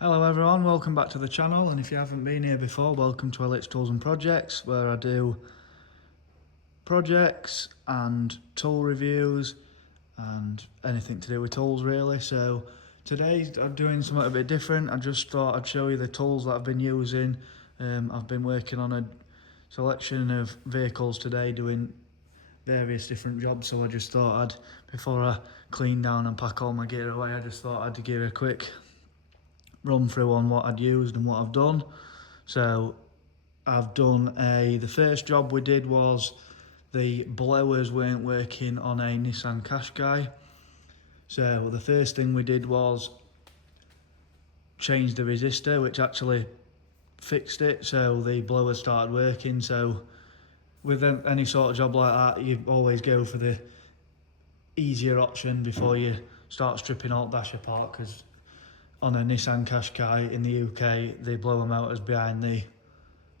Hello everyone, welcome back to the channel, and if you haven't been here before, welcome to Elliot's Tools and Projects, where I do projects and tool reviews and anything to do with tools really. So today I'm doing something a bit different. I just thought I'd show you the tools that I've been using. I've been working on a selection of vehicles today doing various different jobs, so I just thought before I clean down and pack all my gear away, I just thought I'd give you a quick run through on what I'd used and what I've done. So I've done the first job we did was the blowers weren't working on a Nissan Qashqai. So the first thing we did was change the resistor, which actually fixed it, so the blower started working. So with any sort of job like that, you always go for the easier option before you start stripping all dash apart, because on a Nissan Qashqai in the UK, the blower motor's behind the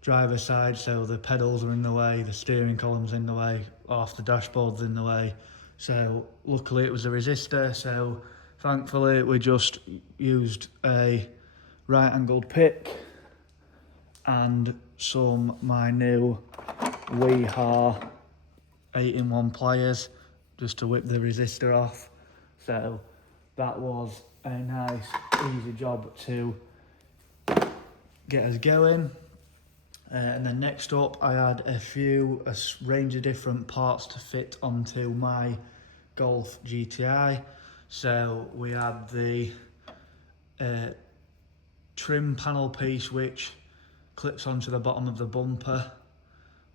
driver's side, so the pedals are in the way, the steering column's in the way, half the dashboard's in the way. So luckily it was a resistor, so thankfully we just used a right angled pick and my new Weehar 8-in-1 pliers just to whip the resistor off. So that was a nice easy job to get us going. And then next up I had a range of different parts to fit onto my Golf GTI. So we had the trim panel piece which clips onto the bottom of the bumper.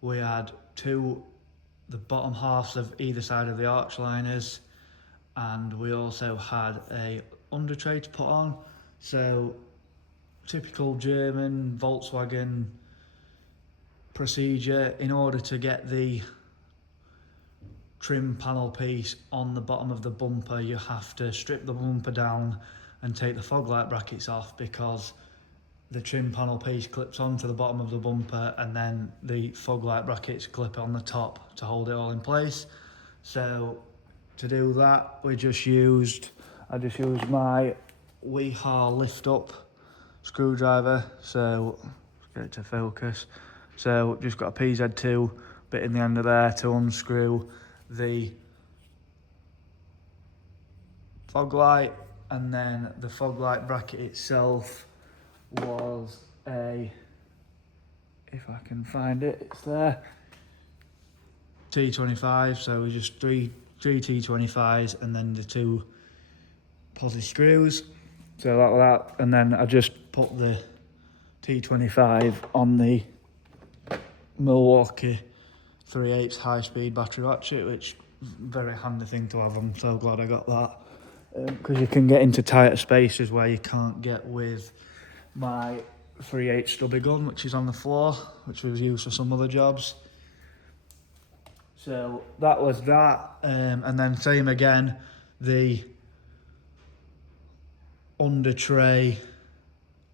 We had the bottom halves of either side of the arch liners, and we also had a under tray to put on. So typical German Volkswagen procedure, in order to get the trim panel piece on the bottom of the bumper, you have to strip the bumper down and take the fog light brackets off, because the trim panel piece clips onto the bottom of the bumper and then the fog light brackets clip on the top to hold it all in place. So to do that, I just used my Weehar lift up screwdriver. So let's get it to focus. So just got a PZ2 bit in the end of there to unscrew the fog light, and then the fog light bracket itself was if I can find it, it's there, T25. So we just three T25s and then the two posi screws. So that was that, and then I just put the T25 on the Milwaukee 3/8 high-speed battery ratchet, which very handy thing to have. I'm so glad I got that, because you can get into tighter spaces where you can't get with my 3/8 stubby gun, which is on the floor, which was used for some other jobs. So that was that, and then same again, the under tray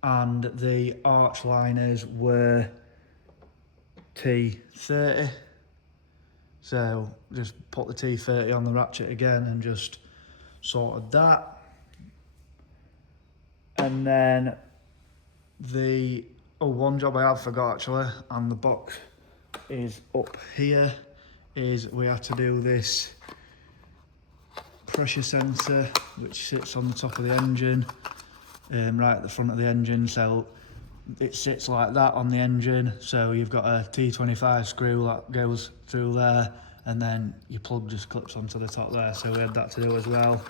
and the arch liners were T30. So just put the T30 on the ratchet again and just sorted that. And then one job I have forgot actually, and the box is up here, is we had to do this pressure sensor which sits on the top of the engine, right at the front of the engine. So it sits like that on the engine, so you've got a T25 screw that goes through there, and then your plug just clips onto the top there. So we had that to do as well.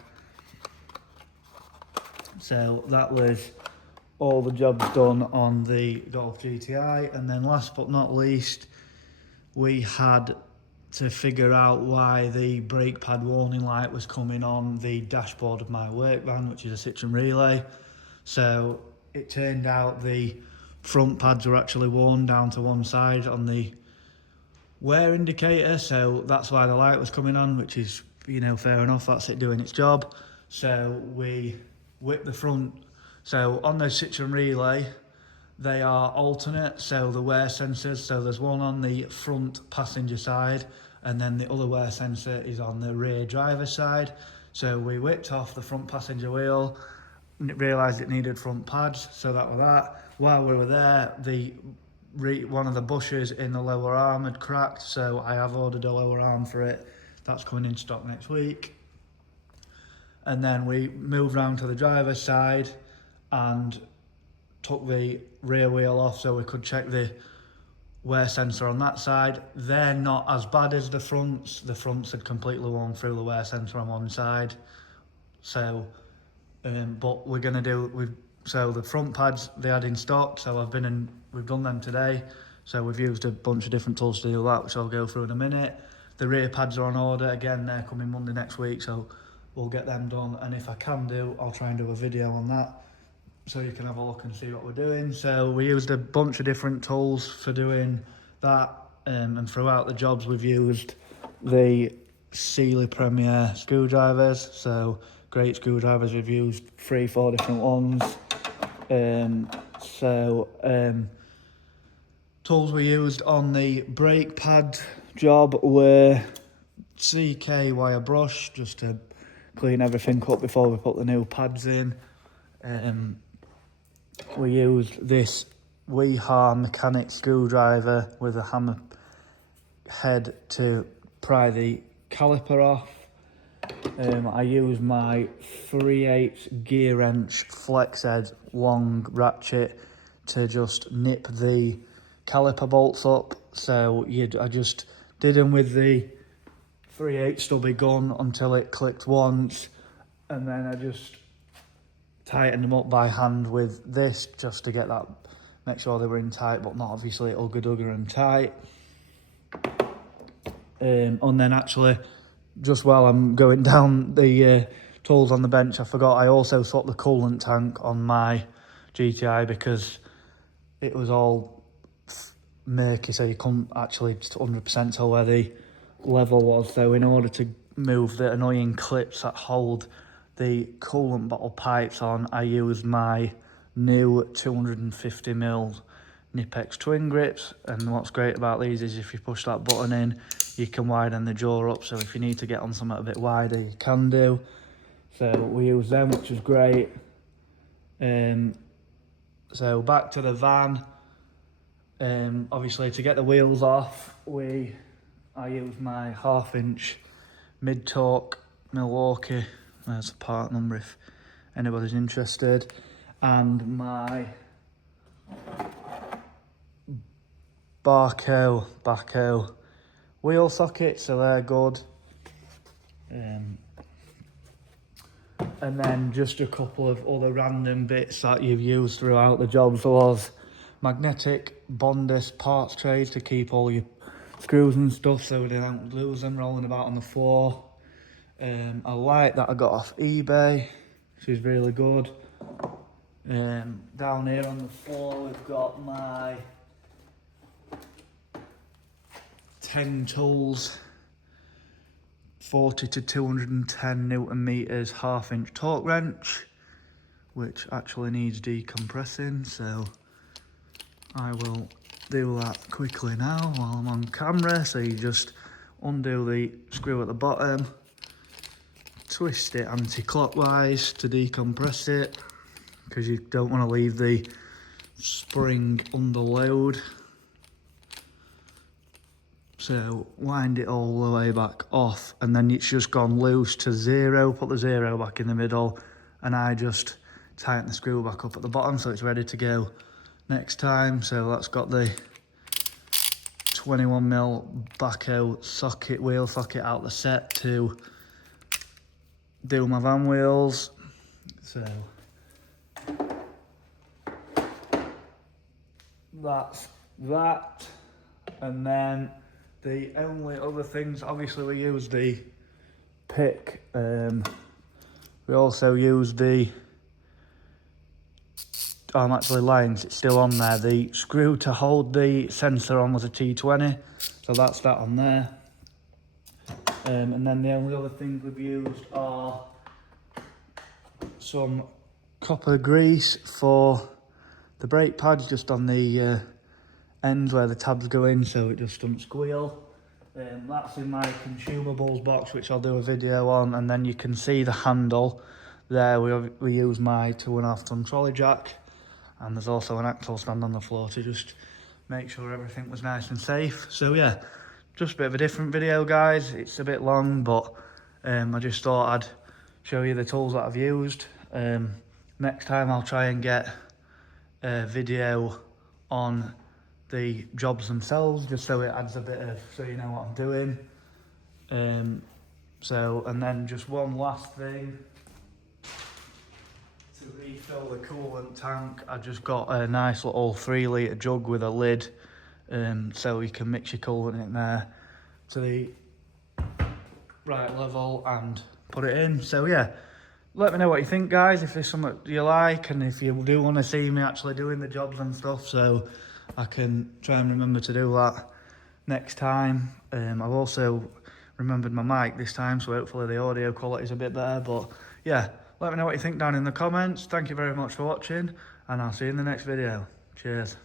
So that was all the jobs done on the Golf GTI. And then last but not least, we had to figure out why the brake pad warning light was coming on the dashboard of my work van, which is a Citroen Relay. So it turned out the front pads were actually worn down to one side on the wear indicator, so that's why the light was coming on, which is, fair enough, that's it doing its job. So we whipped the front. So on the Citroen Relay, they are alternate, so the wear sensors, so there's one on the front passenger side, and then the other wear sensor is on the rear driver side. So we whipped off the front passenger wheel, realised it needed front pads, so that was that. While we were there, one of the bushes in the lower arm had cracked, so I have ordered a lower arm for it. That's coming in stock next week. And then we moved round to the driver's side and took the rear wheel off so we could check the wear sensor on that side. They're not as bad as the fronts. The fronts had completely worn through the wear sensor on one side. So, but we're gonna so the front pads they had in stock. So we've done them today. So we've used a bunch of different tools to do that, which I'll go through in a minute. The rear pads are on order again. They're coming Monday next week, so we'll get them done. And if I can I'll try and do a video on that, so you can have a look and see what we're doing. So we used a bunch of different tools for doing that, and throughout the jobs we've used the Sealy Premier screwdrivers. So great screwdrivers, we've used 3-4 different ones. Tools we used on the brake pad job were CK wire brush, just to clean everything up before we put the new pads in. We used this Weeha mechanic screwdriver with a hammer head to pry the caliper off. I used my 3/8 gear wrench flex head long ratchet to just nip the caliper bolts up. So I just did them with the 3/8 stubby gun until it clicked once, and then I just tightened them up by hand with this just to make sure they were in tight, but not obviously ugger and tight. And then actually, just while I'm going down the tools on the bench, I forgot I also swapped the coolant tank on my GTI because it was all murky, so you couldn't actually 100% tell where the level was. So in order to move the annoying clips that hold the coolant bottle pipes on, I used my new 250mm Nipex twin grips. And what's great about these is if you push that button in, you can widen the jaw up, so if you need to get on something a bit wider, you can do. So we use them, which is great. So back to the van. Obviously to get the wheels off, I used my 1/2" mid-torque Milwaukee. There's the part number if anybody's interested. And my Baco wheel sockets, so they're good. And then just a couple of other random bits that you've used throughout the jobs was magnetic Bondis parts trays to keep all your screws and stuff so they don't lose them rolling about on the floor. A light that I got off eBay, which is really good. Down here on the floor we've got my 10 tools, 40 to 210 Newton meters 1/2" torque wrench, which actually needs decompressing, so I will do that quickly now while I'm on camera. So you just undo the screw at the bottom, twist it anti-clockwise to decompress it, because you don't want to leave the spring under load. So wind it all the way back off, and then it's just gone loose to 0. Put the 0 back in the middle, and I just tighten the screw back up at the bottom so it's ready to go next time. So that's got the 21mm Baco socket, wheel socket out the set to do my van wheels. So that's that. And then the only other things, obviously we use the pick, we also use I'm actually lying, it's still on there. The screw to hold the sensor on was a T20, so that's that on there. And then the only other things we've used are some copper grease for the brake pads, just on the ends where the tabs go in, so it just doesn't squeal. That's in my consumables box, which I'll do a video on, and then you can see the handle. there we use my 2.5 ton trolley jack, and there's also an axle stand on the floor to just make sure everything was nice and safe. So yeah, just a bit of a different video, guys. It's a bit long, but I just thought I'd show you the tools that I've used. Next time I'll try and get a video on the jobs themselves, just so it adds a bit of, so you know what I'm doing. And then just one last thing. To refill the coolant tank, I just got a nice little 3 litre jug with a lid, so you can mix your coolant in there to the right level and put it in. So yeah, let me know what you think, guys, if there's something you like, and if you do want to see me actually doing the jobs and stuff, so I can try and remember to do that next time. I've also remembered my mic this time, so hopefully the audio quality is a bit better. But yeah, let me know what you think down in the comments. Thank you very much for watching, and I'll see you in the next video. Cheers.